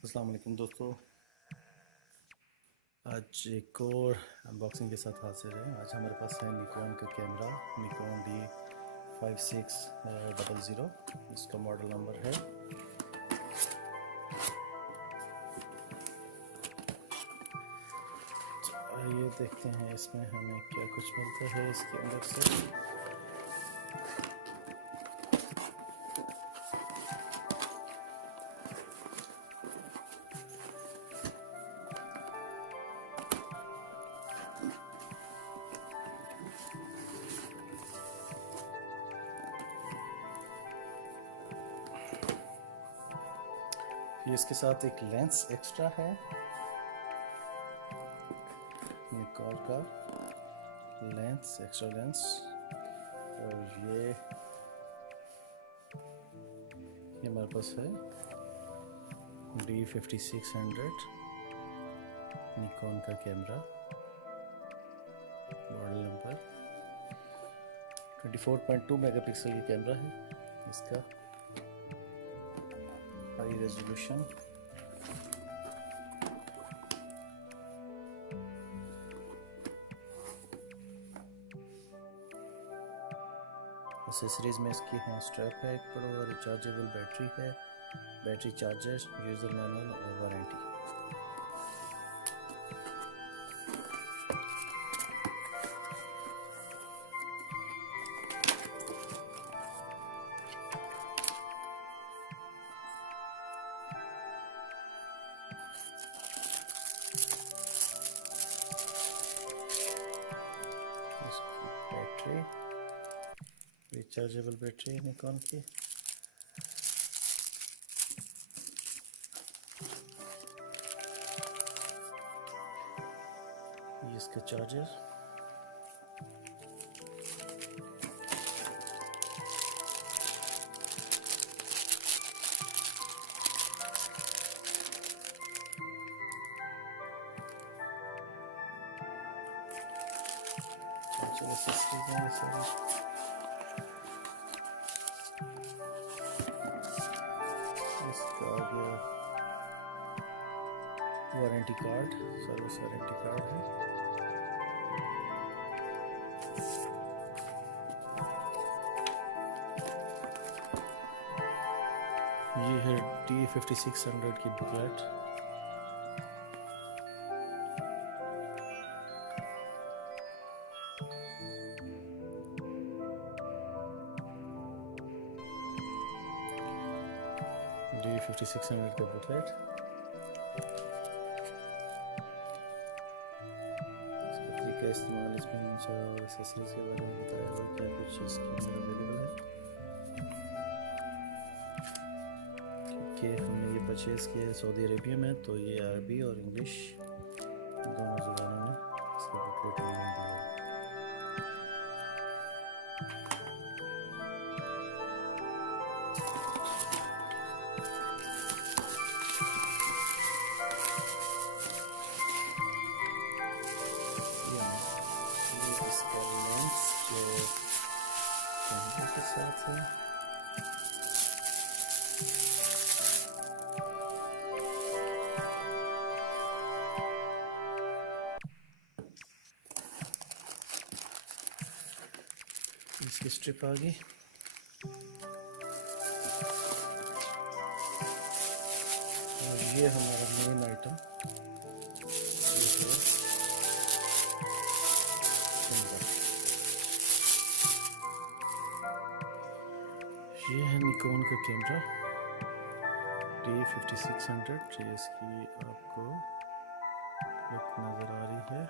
अस्सलाम वालेकुम दोस्तों। आज एक और अनबॉक्सिंग के साथ हाजिर है। आज हमारे पास है निकॉन का कैमरा, निकॉन D5600। इसका मॉडल नंबर है। आइए देखते हैं इसमें हमें क्या कुछ मिलता है इसके अंदर से। फिर इसके साथ एक लेंस एक्स्ट्रा है, निकॉन का लेंस, एक्स्ट्रा लेंस। और ये हमारे पास है D5600 निकॉन का कैमरा, मॉडल नंबर 24.2 मेगापिक्सल की कैमरा है इसका, हाई रेजोल्यूशन। एसेसरीज में इसकी है स्ट्रैप है एक बड़ा, रिचार्जेबल बैटरी है, बैटरी चार्जर, यूज़र मैनुअल और warranty. Battery, rechargeable battery Nikon की। ये इसका चार्जर, चार्जर एसेसरीज है ये सारी। इसका आ गया warranty card, service warranty card है। ये है D5600 की बुकलेट। D5600 का बुकलेट, इसका तरीका इस्तेमाल, इसमें और एसेसरीज के बारे में बताया हुआ क्या कुछ इसके अंदर अवेलेबल है। क्योंकि हमने ये परचेज़ किया है सऊदी अरेबिया में, तो ये अरबी और इंग्लिश दोनों ज़ुबानों में इसका बुकलेट हमें दिया है। ये इसका लेंस जो कैमरे के साथ है। इसकी स्ट्रिप आ गई। और ये हमारा मेन आइटम, ये है निकॉन का कैमरा D5600। ये इसकी आपको लुक नज़र आ रही है,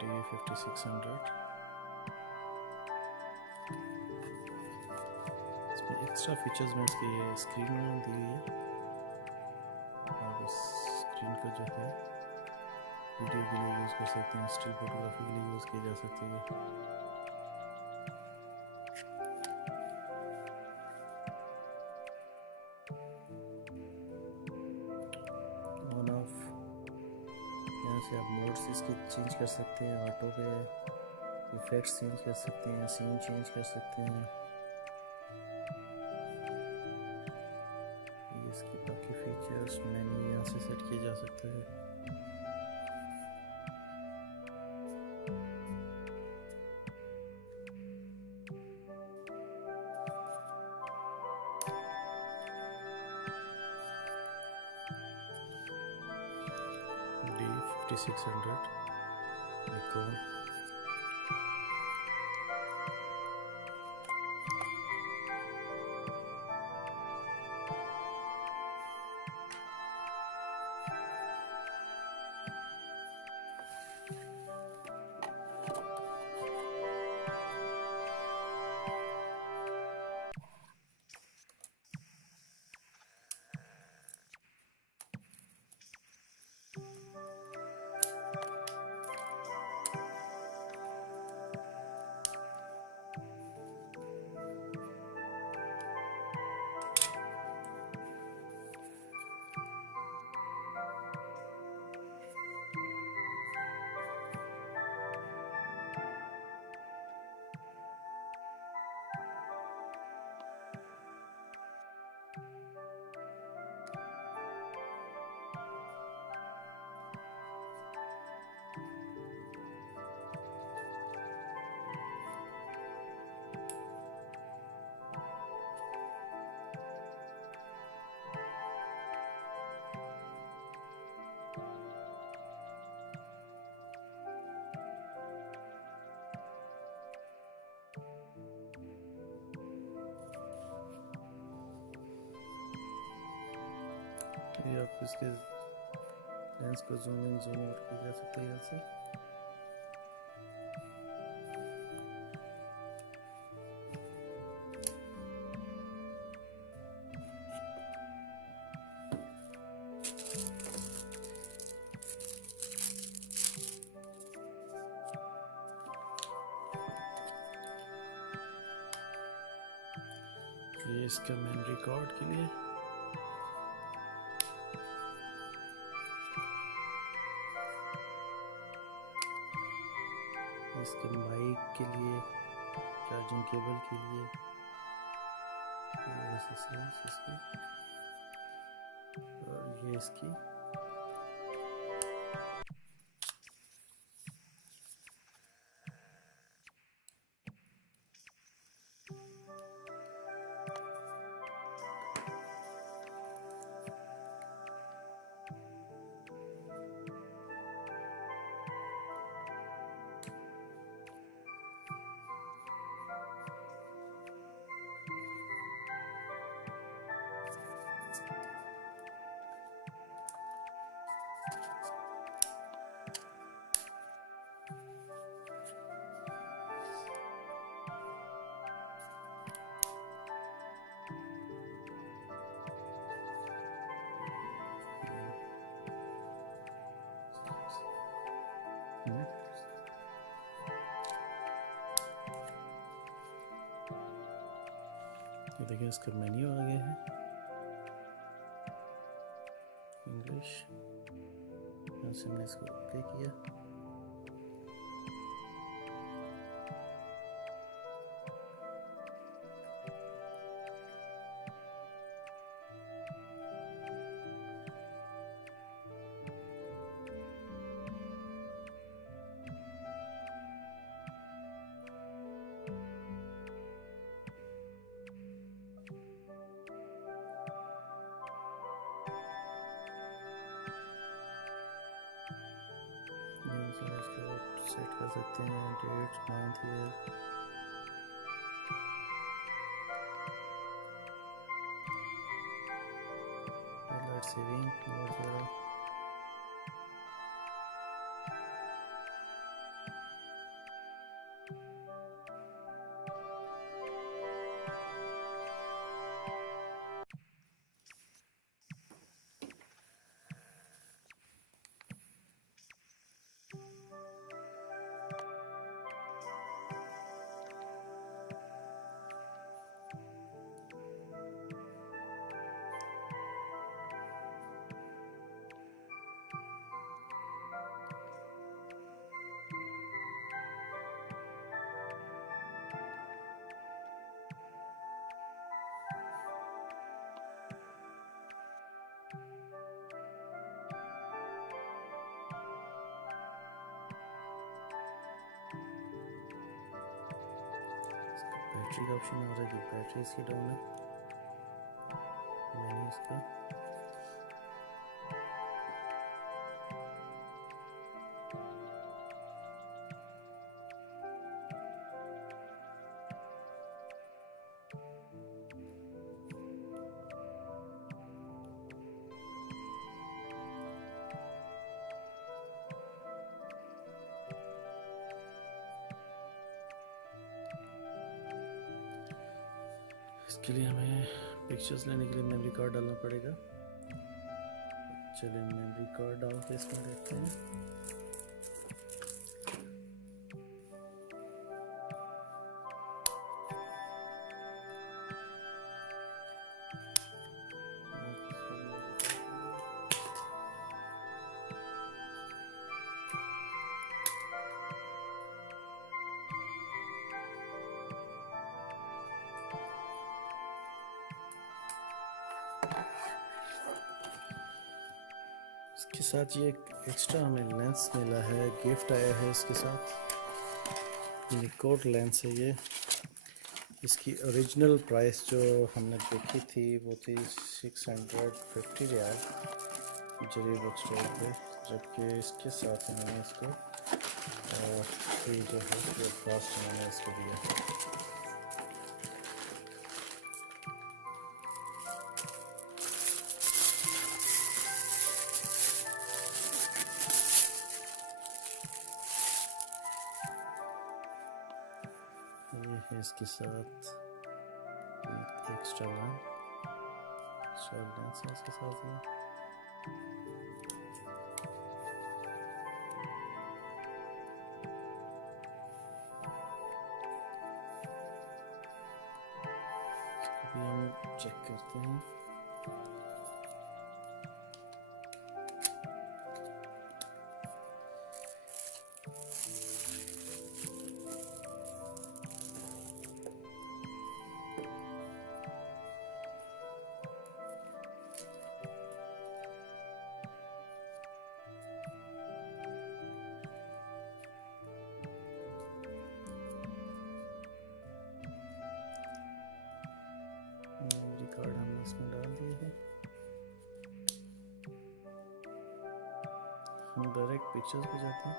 D5600। इसमें एक्स्ट्रा फीचर्स में इसकी ये स्क्रीन दी हुई है। आप इस स्क्रीन का जो है वीडियो के लिए यूज़ कर सकते हैं, स्टिल फोटोग्राफी के लिए यूज़ की जा सकती है। ऑन ऑफ, यहाँ से आप मोड्स इसके चेंज कर सकते हैं, ऑटो पे इफेक्ट्स चेंज कर सकते हैं, सीन चेंज कर सकते हैं। एडजस्ट मेन्यू यहाँ से सेट किया जा सकता है। D5600 Nikon। ये आप इसके लेंस को जूम इन जूम आउट किया जा सकता है यहाँ से। ये इसका मेमोरी कार्ड के लिए, इसके माइक के लिए, चार्जिंग केबल के लिए, इसकी और ये इसकी ये देखिए इसका मेन्यू आ गया है इंग्लिश। यहाँ से मैंने इसको ओके किया। सेट कर सकते हैं date, month, year. Alert saving और ज़रा बैटरी का ऑप्शन आ रहा है कि बैटरी इसकी डाउन है। मैंने इसका इसके लिए हमें पिक्चर्स लेने के लिए मेमोरी कार्ड डालना पड़ेगा। चलिए मेमोरी कार्ड डाल के इसमें देखते हैं। इसके साथ ये एक्स्ट्रा हमें लेंस मिला है, गिफ्ट आया है इसके साथ। निकोट लेंस है ये। इसकी ओरिजिनल प्राइस जो हमने देखी थी वो थी 650 रियाल जरी बुक स्टोर पे, जबकि इसके साथ मैंने इसको फ्री जो है कॉस्ट मैंने इसको दिया। ये है इसके साथ एक्स्ट्रा लेंस है इसके साथ ये। इसको भी हम चेक करते हैं। मेमोरी कार्ड हमने इसमें डाल दिए हैं। हम डायरेक्ट पिक्चर्स पे जाते हैं।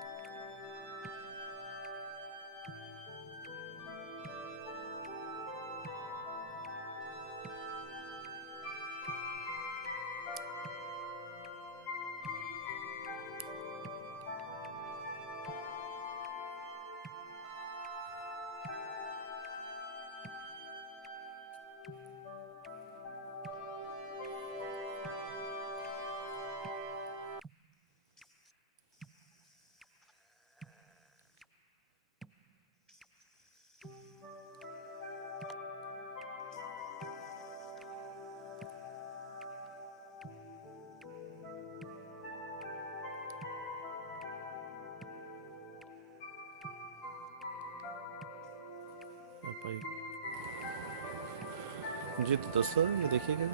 भाई जी तो दोस्तों ये देखिएगा,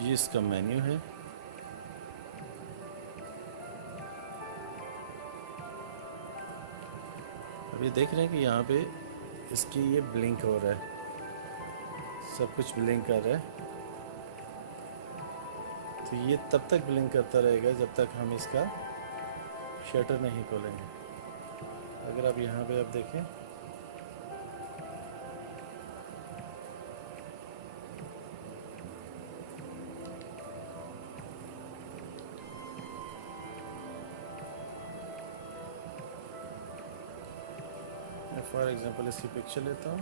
ये इसका मेन्यू है। अभी देख रहे हैं कि यहाँ पे इसकी ये ब्लिंक हो रहा है, सब कुछ ब्लिंक कर रहा है। तो ये तब तक ब्लिंक करता रहेगा जब तक हम इसका शटर नहीं खोलेंगे। अगर आप यहाँ पे आप देखें, मैं फॉर एग्जांपल इसकी पिक्चर लेता हूँ।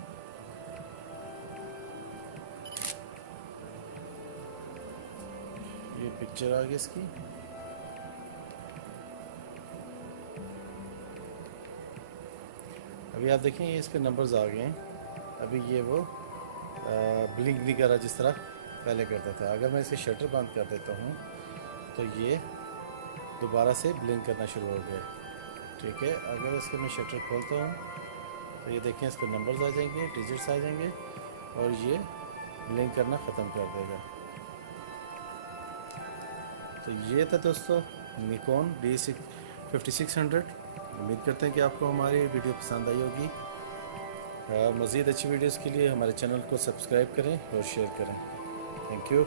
ये पिक्चर आ गई इसकी। अभी आप देखें ये इसके नंबर्स आ गए हैं। अभी ये वो ब्लिंक नहीं कर रहा जिस तरह पहले करता था। अगर मैं इसे शटर बंद कर देता हूँ तो ये दोबारा से ब्लिंक करना शुरू हो गया। ठीक है, अगर इसको मैं शटर खोलता हूँ तो ये देखें इसके नंबर्स आ जाएंगे, डिजिट्स आ जाएंगे और ये ब्लिंक करना ख़त्म कर देगा। तो ये था दोस्तों निकॉन D5600 उम्मीद करते हैं कि आपको हमारी वीडियो पसंद आई होगी। मज़ीद अच्छी वीडियोस के लिए हमारे चैनल को सब्सक्राइब करें और शेयर करें। Thank you.